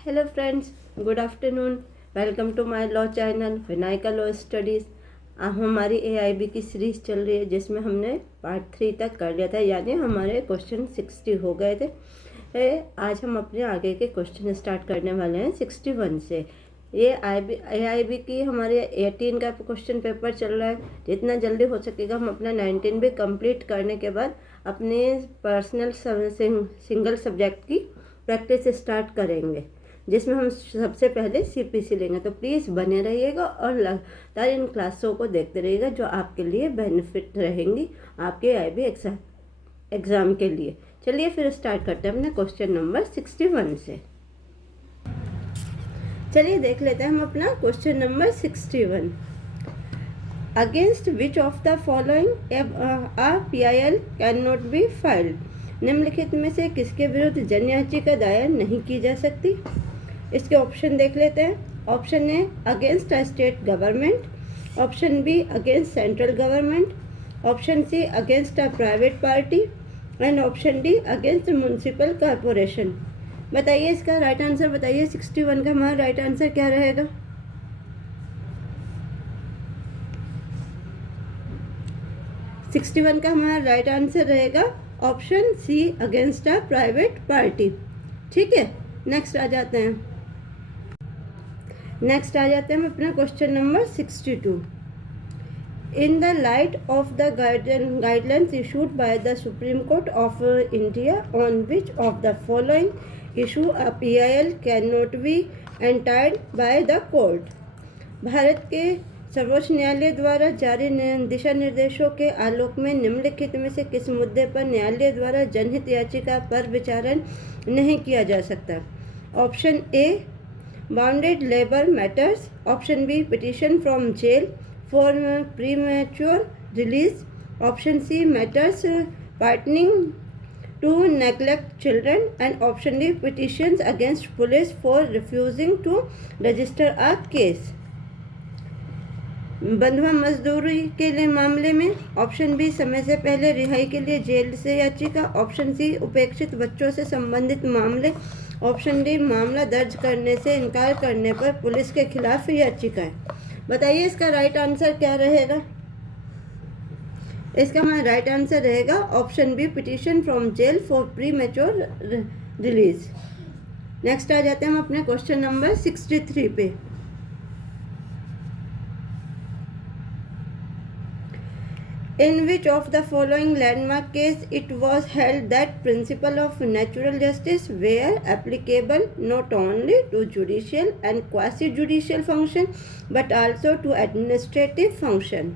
Hello friends, good afternoon. Welcome to my law channel Vinayaka law studies. हमारी AIB की series चल रही है जिसमें हमने पार्ट 3 तक कर लिया था, यानी हमारे क्वेश्चन 60 हो गए थे। आज हम अपने आगे के क्वेश्चन स्टार्ट करने वाले हैं 61 से। ये एआईबी की हमारे 18 का क्वेश्चन पेपर चल रहा है। जितना जल्दी हो सकेगा हम अपना 19 भी कंप्लीट करने के बाद अपने पर्सनल सिंगल सब्जेक्ट की प्रैक्टिस स्टार्ट करेंगे, जिसमें हम सबसे पहले सीपीसी लेंगे। तो प्लीज़ बने रहिएगा और लगातार इन क्लासों को देखते रहिएगा जो आपके लिए बेनिफिट रहेंगी आपके आईबी एग्ज़ाम के लिए। चलिए फिर स्टार्ट करते हैं अपने क्वेश्चन नंबर 61 से। चलिए देख लेते हैं हम अपना question number 61। Against which of the following a PIL can not be filed. निम्नलिखित में से किसके विरुद्ध जन याचिका दायर नहीं की जा सकती। इसके ऑप्शन देख लेते हैं। Option A against a state government, option B against central government, option C against a private party and option D against municipal corporation. बताइए इसका राइट आंसर बताइए। 61 का हमारा राइट आंसर क्या रहेगा? सिक्सटी 61 का हमारा राइट आंसर रहेगा option C against a private party. ठीक है, नेक्स्ट आ जाते हैं हम अपना question number 62। In the light of the guidelines issued by the Supreme Court of India on which of the following issue a PIL can not be entertained by the court. Bharat के सर्वोच्च न्यायालय द्वारा जारी दिशा निर्देशों के आलोक में निम्नलिखित में से किस मुद्दे पर न्यायालय द्वारा जनहित याचिका पर विचारण नहीं किया जा सकता। Option A bounded labour matters, option B petition from jail for premature release, option C matters pertaining to neglect children and option D petitions against police for refusing to register a case. बंधुआ मजदूरी के लिए मामले में option B समय से पहले रिहाई के लिए जेल से याचिका, ऑप्शन सी उपेक्षित बच्चों से संबंधित मामले, ऑप्शन डी मामला दर्ज करने से इनकार करने पर पुलिस के खिलाफ याचिकाएं। बताइए इसका राइट आंसर क्या रहेगा? इसका हमारा राइट आंसर रहेगा option B petition from jail for pre mature release. Next आ जाते हैं हम अपने क्वेश्चन नंबर 63 पे। In which of the following landmark case it was held that principle of natural justice were applicable not only to judicial and quasi-judicial function but also to administrative function।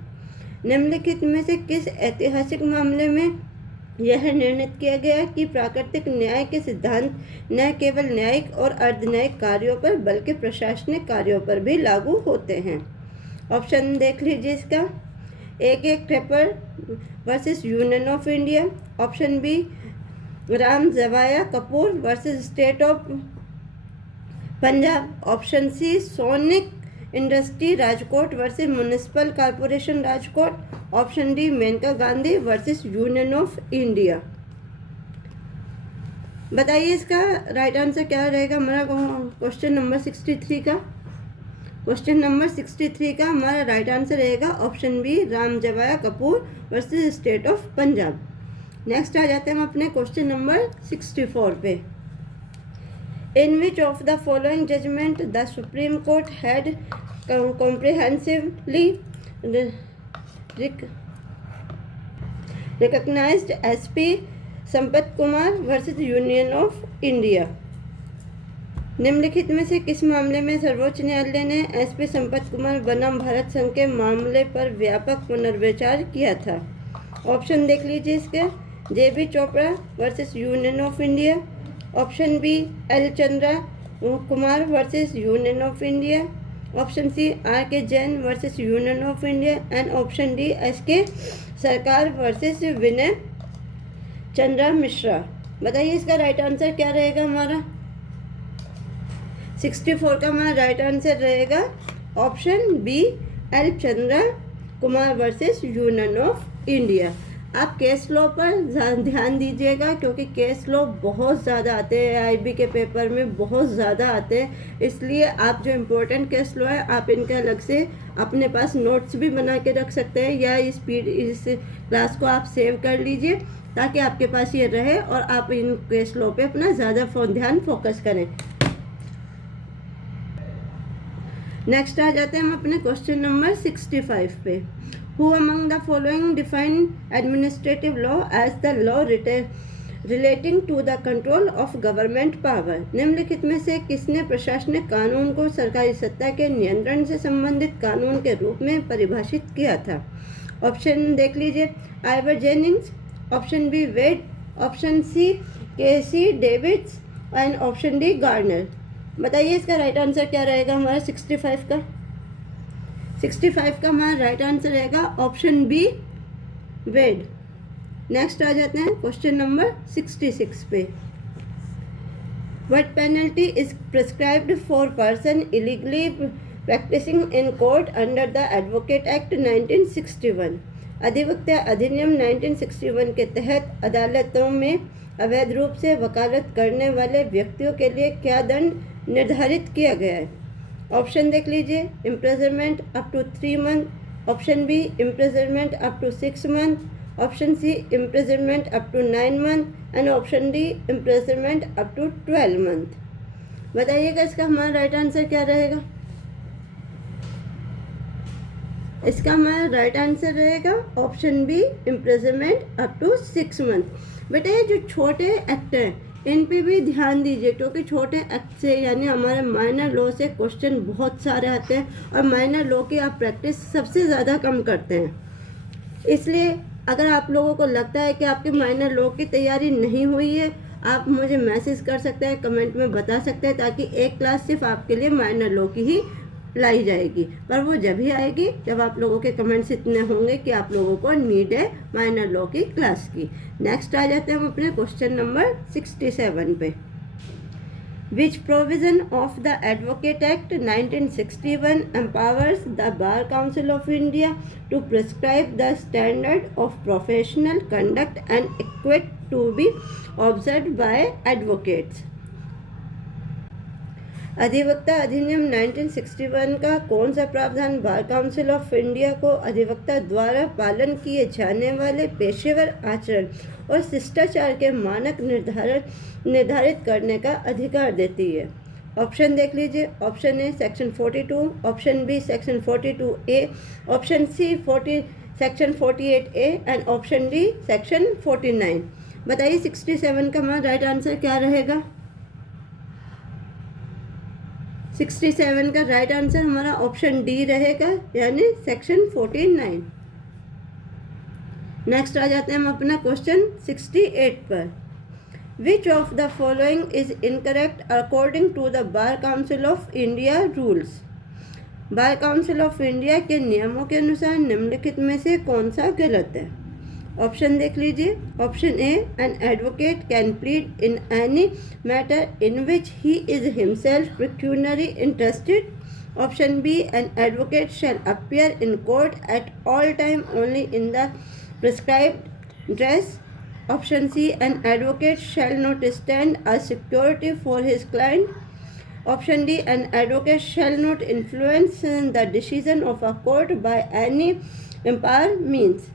निम्नलिखित में से किस ऐतिहासिक मामले में यह निर्णित किया गया कि प्राकृतिक न्याय के सिद्धांत न केवल न्यायिक और अर्धन्यायिक कार्यों पर बल्कि प्रशासनिक कार्यों पर भी लागू होते हैं। ऑप्शन देख लीजिए इसका। A.K. ट्रेपर versus union of India, option B Ram Jawaya Kapur versus State of Punjab, option C Sonic industry Rajkot versus municipal corporation Rajkot, option D Maneka Gandhi versus union of India. बताइए इसका राइट आंसर क्या रहेगा हमारा क्वेश्चन नंबर 63 का। क्वेश्चन नंबर 63 का हमारा राइट आंसर रहेगा option B Ram Jawaya Kapur versus State of Punjab. Next आ जाते हैं हम अपने क्वेश्चन नंबर 64 पे। In which of the following judgment the Supreme Court had comprehensively recognised SP Sampath Kumar versus union of India. निम्नलिखित में से किस मामले में सर्वोच्च न्यायालय ने SP संपत कुमार बनाम भारत संघ के मामले पर व्यापक पुनर्विचार किया था। ऑप्शन देख लीजिए इसके। JB Chopra versus union of India, option B L Chandra Kumar versus union of India, option C RK Jain versus union of India and option D SK Sarkar versus Vinay Chandra Mishra. बताइए इसका राइट आंसर क्या रहेगा हमारा? 64 का हमारा राइट आंसर रहेगा option B L Chandra Kumar versus union of India. आप case law पर ध्यान दीजिएगा, क्योंकि केस लॉ बहुत ज़्यादा आते हैं, आईबी के पेपर में बहुत ज़्यादा आते हैं। इसलिए आप जो इम्पोर्टेंट केस लॉ है आप इनके अलग से अपने पास नोट्स भी बना के रख सकते हैं, या इस क्लास को आप सेव कर लीजिए ताकि आपके पास ये रहे और आप इन केस लॉ पे अपना ज़्यादा ध्यान फोकस करें। नेक्स्ट आ जाते हैं हम अपने क्वेश्चन नंबर 65 पे। Who among the following define administrative law as the law relating to the control of government power? निम्नलिखित में से किसने प्रशासनिक कानून को सरकारी सत्ता के नियंत्रण से संबंधित कानून के रूप में परिभाषित किया था? ऑप्शन देख लीजिए, Ivor Jennings, option B Wade, option C KC Davids and option D Garner. बताइए इसका राइट आंसर क्या रहेगा हमारा 65 का? 65 का हमारा राइट आंसर रहेगा ऑप्शन बी वेड। नेक्स्ट आ जाते हैं क्वेश्चन नंबर 66 पे। What penalty is prescribed for person illegally practising in court under the Advocate Act 1961? अधिवक्ता अधिनियम 1961 के तहत अदालतों में अवैध रूप से वकालत करने वाले व्यक्तियों के लिए क्या दंड निर्धारित किया गया है? ऑप्शन देख लीजिए, imprisonment up to 3 month, option B imprisonment up to 6 month, option C imprisonment up to 9 month and option D imprisonment up to 12 month. बताइएगा इसका हमारा राइट आंसर क्या रहेगा? इसका हमारा राइट आंसर रहेगा option B imprisonment up to 6 month. बेटा ये जो छोटे एक्ट हैं इन पे भी ध्यान दीजिए, क्योंकि छोटे एक्ट से यानी हमारे माइनर लॉ से क्वेश्चन बहुत सारे आते हैं और माइनर लॉ की आप प्रैक्टिस सबसे ज़्यादा कम करते हैं। इसलिए अगर आप लोगों को लगता है कि आपके माइनर लॉ की तैयारी नहीं हुई है, आप मुझे मैसेज कर सकते हैं, कमेंट में बता सकते हैं, ताकि एक क्लास सिर्फ आपके लिए माइनर लॉ की ही लाई जाएगी। पर वो जब ही आएगी जब आप लोगों के कमेंट्स इतने होंगे कि आप लोगों को नीड है माइनर लॉ की क्लास की। नेक्स्ट आ जाते हैं हम अपने क्वेश्चन नंबर 67 पे। Which provision of the Advocate Act 1961 empowers the Bar Council of India to prescribe the standard of professional conduct and etiquette to be observed by advocates? अधिवक्ता अधिनियम 1961 का कौन सा प्रावधान बार काउंसिल ऑफ इंडिया को अधिवक्ता द्वारा पालन किए जाने वाले पेशेवर आचरण और शिष्टाचार के मानक निर्धारित करने का अधिकार देती है? ऑप्शन देख लीजिए, option A section 42, option B section 42A, option C section 48A and option D section 49। बताइए 67 का हमारा राइट आंसर क्या रहेगा? 67 का राइट आंसर हमारा ऑप्शन डी रहेगा, यानी सेक्शन 49। नेक्स्ट आ जाते हैं हम अपना क्वेश्चन 68 पर। Which of the following is incorrect according to the Bar Council of India rules? Bar Council of India के नियमों के अनुसार निम्नलिखित में से कौन सा गलत है? ऑप्शन देख लीजिए, option A an advocate can plead in any matter in which he is himself pecuniarily interested, option B an advocate shall appear in court at all time only in the prescribed dress, option C an advocate shall not stand as security for his client, option D an advocate shall not influence the decision of a court by any empire means.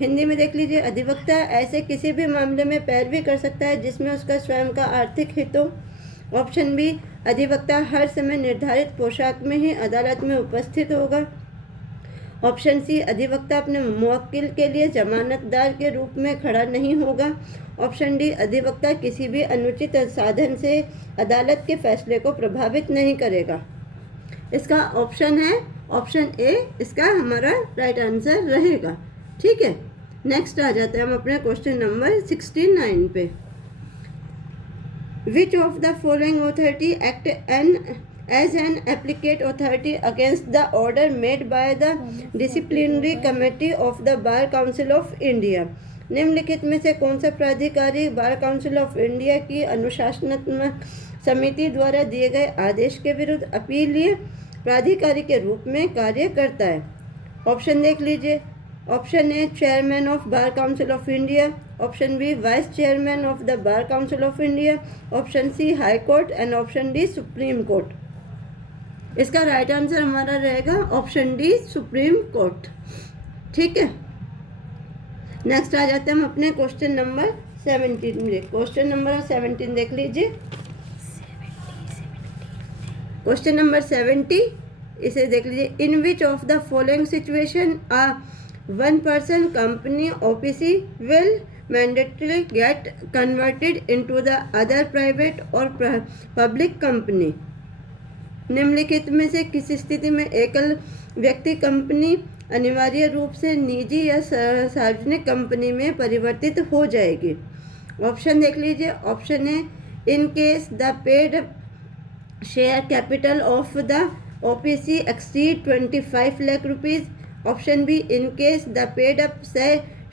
Hindi में देख लीजिए, अधिवक्ता ऐसे किसी भी मामले में पैरवी कर सकता है जिसमें उसका स्वयं का आर्थिक हित हो। ऑप्शन बी, अधिवक्ता हर समय निर्धारित पोशाक में ही अदालत में उपस्थित होगा। ऑप्शन सी, अधिवक्ता अपने मुवक्किल के लिए जमानतदार के रूप में खड़ा नहीं होगा। ऑप्शन डी, अधिवक्ता किसी भी अनुचित साधन से अदालत के फैसले को प्रभावित नहीं करेगा। इसका ऑप्शन है ऑप्शन ए, इसका हमारा राइट आंसर रहेगा। ठीक है, नेक्स्ट आ जाते हैं हम अपने क्वेश्चन नंबर 69 पे। Which of the following authority act as an appellate authority against the order made by the disciplinary committee of the Bar Council of India? निम्नलिखित में से कौन सा प्राधिकारी बार काउंसिल ऑफ इंडिया की अनुशासनात्मक समिति द्वारा दिए गए आदेश के विरुद्ध अपीलीय प्राधिकारी के रूप में कार्य करता है? ऑप्शन देख लीजिए, option A chairman of Bar Council of India, option B vice chairman of the Bar Council of India, option C High Court and option D Supreme Court. इसका राइट आंसर हमारा रहेगा ऑप्शन डी सुप्रीम कोर्ट। ठीक है, next आ जाते हैं हम अपने क्वेश्चन नंबर 17 में। क्वेश्चन नंबर 17 देख लीजिए। क्वेश्चन नंबर 70, इसे देख लीजिए। In which of the following situation a one person company OPC will mandatorily get converted into the other private और पब्लिक कंपनी। निम्नलिखित में से किस स्थिति में एकल व्यक्ति कंपनी अनिवार्य रूप से निजी या सार्वजनिक कंपनी में परिवर्तित हो जाएगी? ऑप्शन देख लीजिए। Option A in case the paid share capital of the OPC exceed 25 lakh rupees. Option be in case the paid up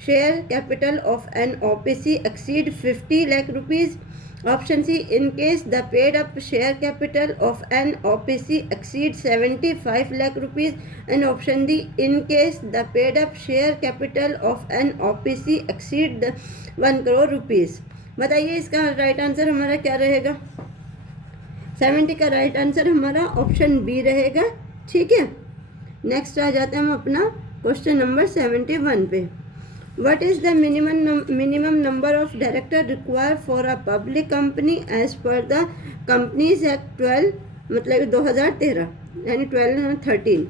share capital of an OPC exceed 50 lakh rupees. Option C, in case the paid up share capital of an OPC exceeds 75 lakh rupees. And option D, in case the paid up share capital of an OPC exceed 1 crore rupees. बताइए इसका right answer हमारा क्या रहेगा? 70 का right answer हमारा option B रहेगा। ठीक है, नेक्स्ट आ जाते हैं हम अपना क्वेश्चन नंबर 71 पे। What is the minimum number of director required for a public company as per the Companies Act 12 मतलब 2013 यानी 1213।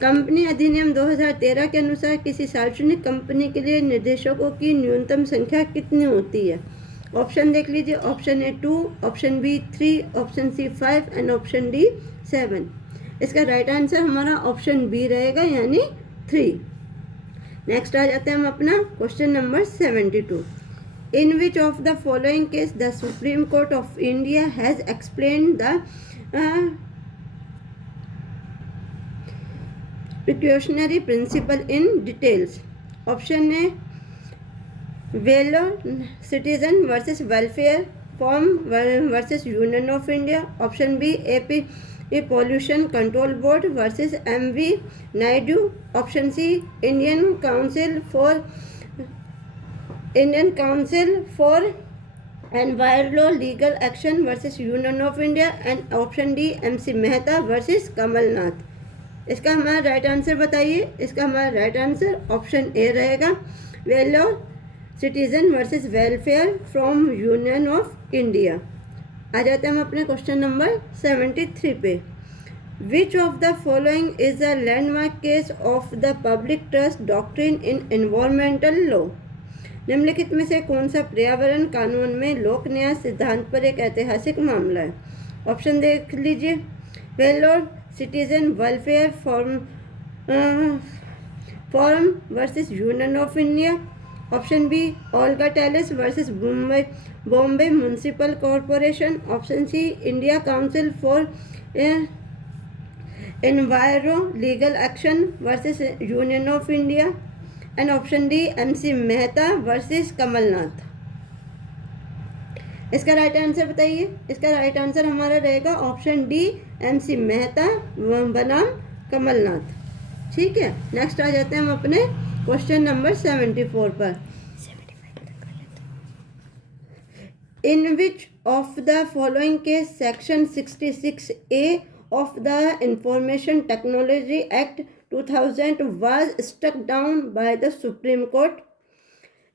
कंपनी अधिनियम 2013 के अनुसार किसी सार्वजनिक कंपनी के लिए निर्देशकों की न्यूनतम संख्या कितनी होती है? ऑप्शन देख लीजिए। Option A 2, option B 3, option C 5 and option D 7। इसका राइट आंसर हमारा ऑप्शन बी रहेगा यानी 3। नेक्स्ट आ जाते हैं हम अपना question number 72। In which of the following case the Supreme Court of India has explain the precautionary principle in details? Option A Vellore citizen versus Welfare Forum versus union of India. Option B AP Pollution Control board versus MV Naidu. Option C Indian council for enviro legal action versus union of India. And option D MC Mehta versus Kamal Nath. इसका हमारा right answer बताइए। इसका हमारा right answer option A रहेगा, Vellore citizen versus welfare forum union of India. आ जाते हैं हम अपने क्वेश्चन नंबर 73 पे। Which of the following is a landmark case of the public trust doctrine in environmental law? निम्नलिखित में से कौन सा पर्यावरण कानून में लोक न्याय सिद्धांत पर एक ऐतिहासिक मामला है? ऑप्शन देख लीजिए। Vellore Citizen Welfare Forum versus union of India. Option B Olga Tellis versus Bombay Municipal Corporation. Option C India Council for Enviro Legal action versus union of India. And option D MC Mehta versus Kamal Nath. इसका राइट आंसर बताइए। इसका right answer हमारा रहेगा option D MC Mehta बनाम कमलनाथ। ठीक है, next आ जाते हैं हम अपने क्वेश्चन नंबर 74 पर। In which of the following के section 66A of the Information Technology Act 2000 was struck down by the Supreme Court?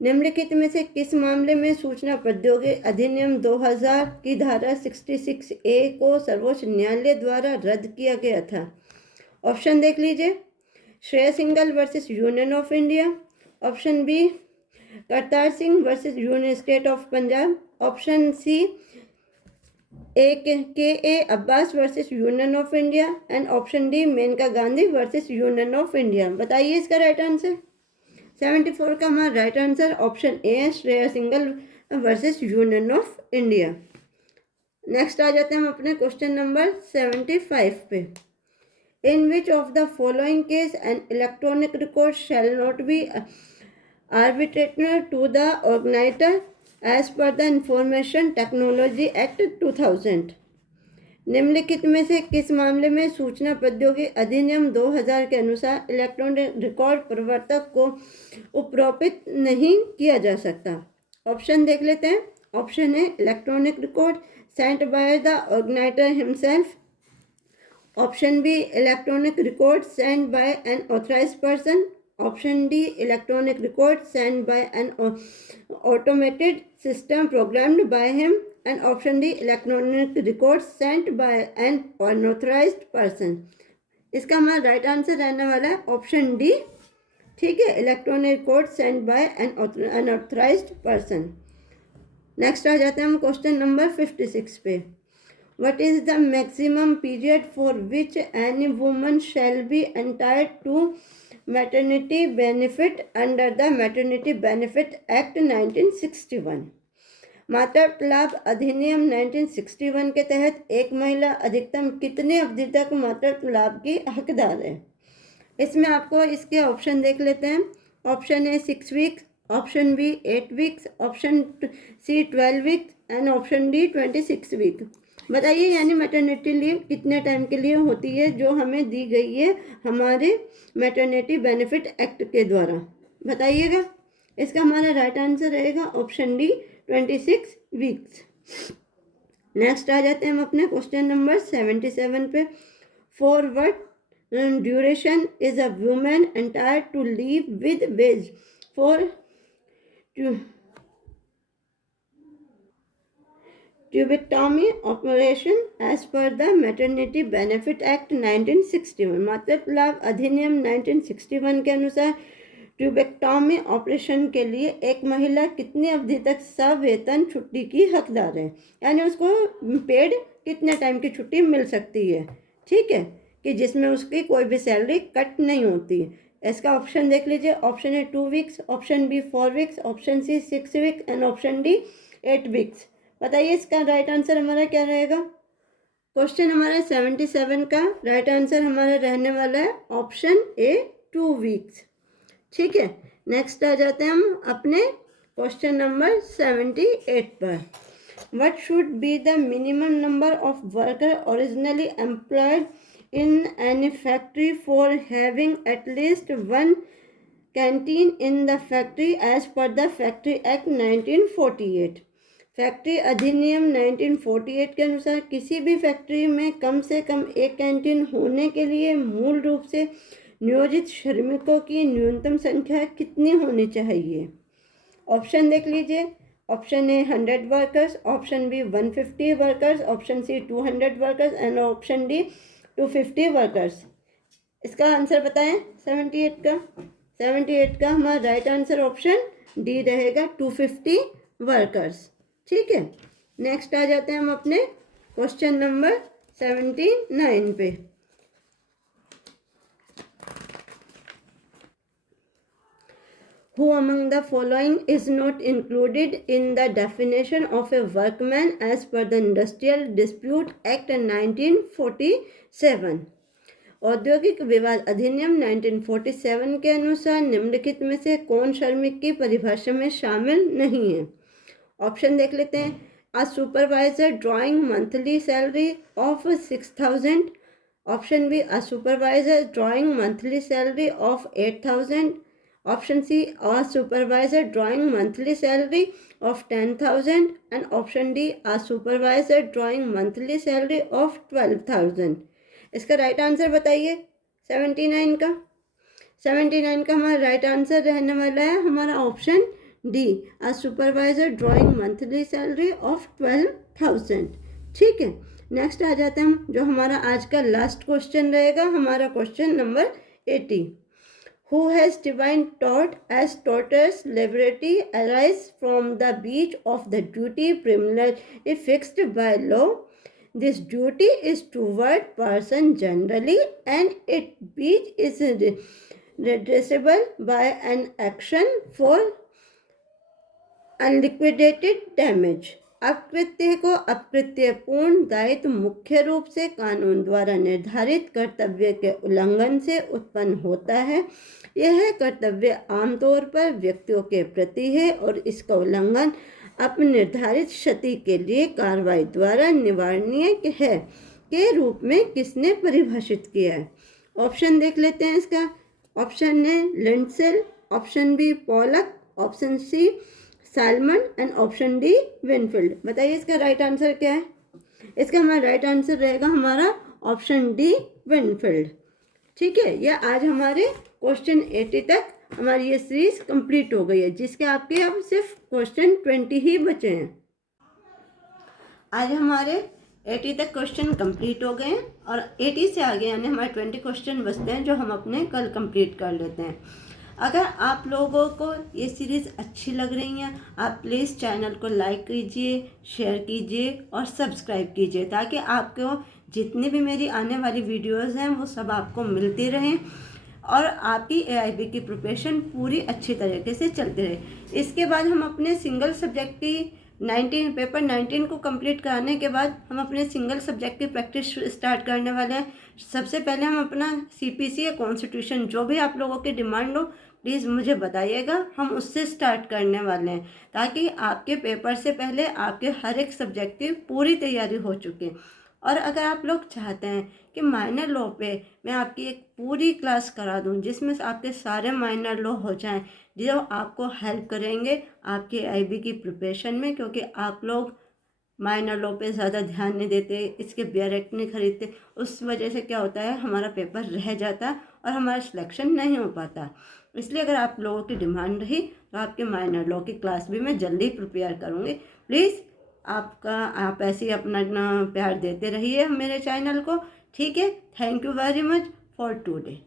निम्नलिखित में से किस मामले में सूचना प्रौद्योगिकी अधिनियम 2000 की धारा 66A को सर्वोच्च न्यायालय द्वारा रद्द किया गया था? ऑप्शन देख लीजिए। Shreya Singhal versus union of India. Option B Kartar Singh versus union state of Punjab. Option C K Abbas versus union of India. And option D Maneka Gandhi versus union of India. बताइए इसका राइट आंसर। 74 का हमारा राइट आंसर ऑप्शन ए है, Shreya Singhal versus union of India. Next आ जाते हैं हम अपने क्वेश्चन नंबर 75 पे। In which of the following case an electronic record shall not be arbitrary to the organizer as per the Information Technology Act 2000? निम्नलिखित में से किस मामले में सूचना प्रौद्योगिकी अधिनियम 2000 के अनुसार इलेक्ट्रॉनिक रिकॉर्ड प्रवर्तक को उपरोपित नहीं किया जा सकता? ऑप्शन देख लेते हैं। Option A electronic record sent by the organiser himself. Option B electronic record sent by an authorised person. Option D electronic record sent by an automated system programmed by him. And option D electronic record sent by an unauthorised person. इसका हमारा right answer रहने वाला है option D. ठीक है, electronic record sent by an unauthorised person. Next आ जाते हैं हम क्वेश्चन नंबर 56 पे। What is the maximum period for which any woman shall be entitled to maternity benefit under the Maternity Benefit Act 1961? मातृत्व लाभ अधिनियम 1961 के तहत एक महिला अधिकतम कितने अवधि तक मातृत्व लाभ की हकदार है? इसमें आपको इसके ऑप्शन देख लेते हैं। Option A 6 weeks, option B 8 weeks, option C 12 weeks and option D 26 week. बताइए यानी मैटरनिटी लीव कितने टाइम के लिए होती है जो हमें दी गई है हमारे मैटरनिटी बेनिफिट एक्ट के द्वारा? बताइएगा। इसका हमारा राइट आंसर रहेगा ऑप्शन डी 26 वीक्स। नेक्स्ट आ जाते हैं हम अपने क्वेश्चन नंबर 77 पे। For what duration is a women entitled to leave with wage for tubectomy operation as per the maternity benefit act 1961? मातृत्व लाभ अधिनियम 1961 के अनुसार ट्यूबेक्टॉमी ऑपरेशन के लिए एक महिला कितनी अवधि तक सवेतन छुट्टी की हकदार है, यानी उसको पेड कितने टाइम की छुट्टी मिल सकती है? ठीक है, कि जिसमें उसकी कोई भी सैलरी कट नहीं होती। इसका ऑप्शन देख लीजिए। Option A 2 weeks, option B 4 weeks, option C 6 weeks and option D 8 weeks. बताइए इसका राइट आंसर हमारा क्या रहेगा? क्वेश्चन हमारा 77 का राइट आंसर हमारा रहने वाला है ऑप्शन ए 2 वीक्स। ठीक है, नेक्स्ट आ जाते हैं हम अपने क्वेश्चन नंबर 78 पर। What should be the minimum number of worker originally employed in any factory for having at least 1 canteen in the factory as per the Factory Act 1948? Factory अधिनियम 1948 के अनुसार किसी भी फैक्ट्री में कम से कम एक कैंटीन होने के लिए मूल रूप से नियोजित श्रमिकों की न्यूनतम संख्या कितनी होनी चाहिए? ऑप्शन देख लीजिए। Option A 100 workers, option B 150 workers, option C 200 workers and option D 250 workers. इसका आंसर बताएं 78 का। 78 का हमारा राइट आंसर ऑप्शन डी रहेगा 250 वर्कर्स। ठीक है, नेक्स्ट आ जाते हैं हम अपने क्वेश्चन नंबर 79 पे। Who among the following is not included in the definition of a workman as per the Industrial Dispute Act 1947? औद्योगिक विवाद अधिनियम 1947 के अनुसार निम्नलिखित में से कौन श्रमिक की परिभाषा में शामिल नहीं है? ऑप्शन देख लेते हैं। A supervisor drawing monthly salary of 6000। Option B a supervisor drawing monthly salary of 8000। Option C a supervisor drawing monthly salary of 10,000 and option D a supervisor drawing monthly salary of 12,000। इसका right answer बताइए 79 का। 79 का हमारा right answer रहने वाला है हमारा option D a supervisor drawing monthly salary of 12,000। ठीक है, नेक्स्ट आ जाते हैं हम जो हमारा आज का लास्ट क्वेश्चन रहेगा, हमारा question number 80। Who has divine taught as tortoise liberty arise from the breach of the duty primarily fixed by law? This duty is toward person generally and its breach is redressable by an action for unliquidated damage. अकृत्य को अकृत्यपूर्ण दायित्व मुख्य रूप से कानून द्वारा निर्धारित कर्तव्य के उल्लंघन से उत्पन्न होता है। यह कर्तव्य आमतौर पर व्यक्तियों के प्रति है और इसका उल्लंघन अपनी निर्धारित क्षति के लिए कार्रवाई द्वारा निवारणीय है। के रूप में किसने परिभाषित किया है? ऑप्शन देख लेते हैं इसका। Option A Lindsell, option B Pollock, option C Salmond and option D Winfield. बताइए इसका राइट आंसर क्या है? इसका हमारा राइट आंसर रहेगा हमारा ऑप्शन डी विनफील्ड। ठीक है, ये आज हमारे क्वेश्चन 80 तक हमारी ये सीरीज कंप्लीट हो गई है, जिसके आपके अब सिर्फ क्वेश्चन 20 ही बचे हैं। आज हमारे 80 तक क्वेश्चन कंप्लीट हो गए हैं और 80 से आगे यानी हमारे 20 क्वेश्चन बचते हैं जो हम अपने कल कंप्लीट कर लेते हैं। अगर आप लोगों को ये सीरीज़ अच्छी लग रही है, आप प्लीज़ चैनल को लाइक कीजिए, शेयर कीजिए और सब्सक्राइब कीजिए, ताकि आपको जितनी भी मेरी आने वाली वीडियोस हैं वो सब आपको मिलती रहें और आपकी AIB की प्रिपरेशन पूरी अच्छी तरीके से चलती रहे। इसके बाद हम अपने सिंगल सब्जेक्ट की पेपर 19 को कंप्लीट कराने के बाद हम अपने सिंगल सब्जेक्ट की प्रैक्टिस स्टार्ट करने वाले हैं। सबसे पहले हम अपना CPC या कॉन्स्टिट्यूशन, जो भी आप लोगों की डिमांड हो प्लीज़ मुझे बताइएगा, हम उससे स्टार्ट करने वाले हैं, ताकि आपके पेपर से पहले आपके हर एक सब्जेक्ट की पूरी तैयारी हो चुके। और अगर आप लोग चाहते हैं कि माइनर लॉ पे मैं आपकी एक पूरी क्लास करा दूं, जिसमें आपके सारे माइनर लॉ हो जाएं, जो आपको हेल्प करेंगे आपके AIB की प्रिपरेशन में, क्योंकि आप लोग माइनर लॉ पे ज़्यादा ध्यान नहीं देते, इसके BREC नहीं खरीदते, उस वजह से क्या होता है हमारा पेपर रह जाता है और हमारा सिलेक्शन नहीं हो पाता। इसलिए अगर आप लोगों की डिमांड रही तो आपके माइनर लॉ की क्लास भी मैं जल्दी प्रिपेयर करूँगी। प्लीज़ आप ऐसे ही अपना प्यार देते रहिए मेरे चैनल को। ठीक है, thank you very much for today.